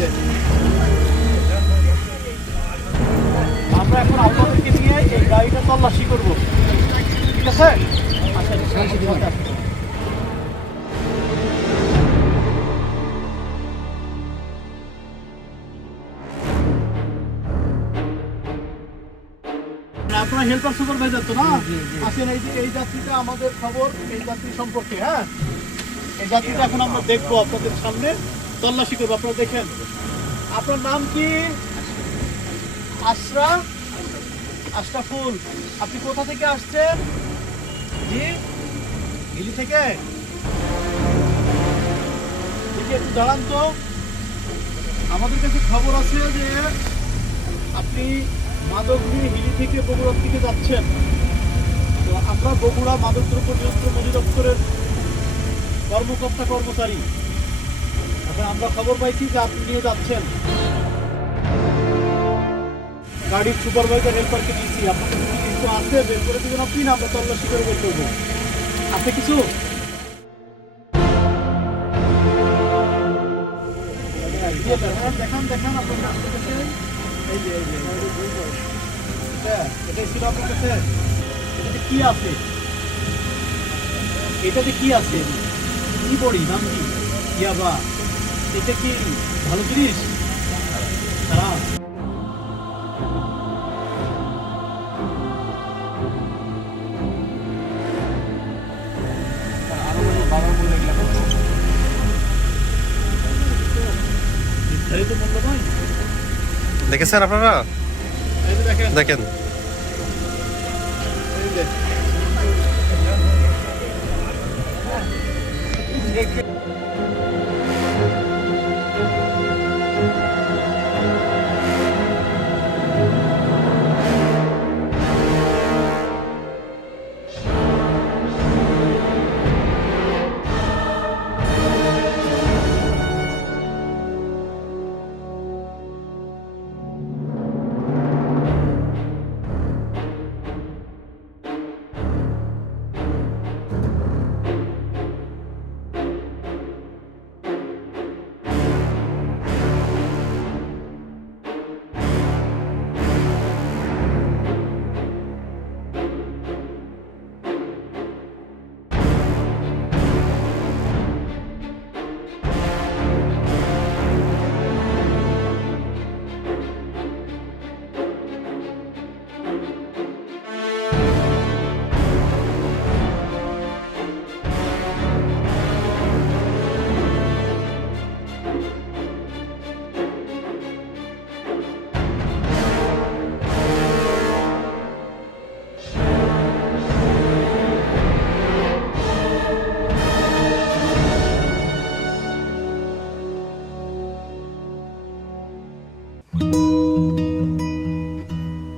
যে আমরা এখন আপনাদেরকে নিয়ে এই গাড়িটা তল্লাশি করবো, ঠিক আছে? আপনার হেল্পার সুপারভাইজার তো না? আসেন, এই যে এই যাত্রীটা আমাদের খবর, এই যাত্রী সম্পর্কে। হ্যাঁ, এই যাত্রীটা এখন আমরা দেখবো, আপনাদের সামনে তল্লাশি করবো। আপনারা দেখেন, আপনার নাম কি? আশরাফুল। আপনি কোথা থেকে আসছেন? জি, হিলি থেকে। দেখি একটু দাঁড়ান তো। আমাদের কাছে খবর আছে যে আপনি মাদক নিয়ে হিলি থেকে বগুড়ার দিকে যাচ্ছেন। তো আমরা বগুড়া মাদকদ্রব্য নিয়ন্ত্রণ অধিদপ্তরের কর্মকর্তা কর্মচারী। এখন আমরা খবর পাইছি যে আপনি নিয়ে যাচ্ছেন। গাড়ির সুপারভাইজার হেল্পারকে দিয়েছি, আপনার কিছু আছে বের করে দেবেন আপনি, না আমরা তল্লাশি করে বের করবো? আছে কিছু? দেখান দেখান আপনার কাছে। এই যে এটাই ছিল আপনার কাছে। এটাতে কি আছে? এটাতে কি আছে? কি বড়ি, নাম কি? ইয়াবা। এটা কি ভালো জিনিস? হ্যাঁ, নির্ধারিত মূল্য নয়। দেখেছেন আপনারা? এই যে দেখেন, দেখেন এই যে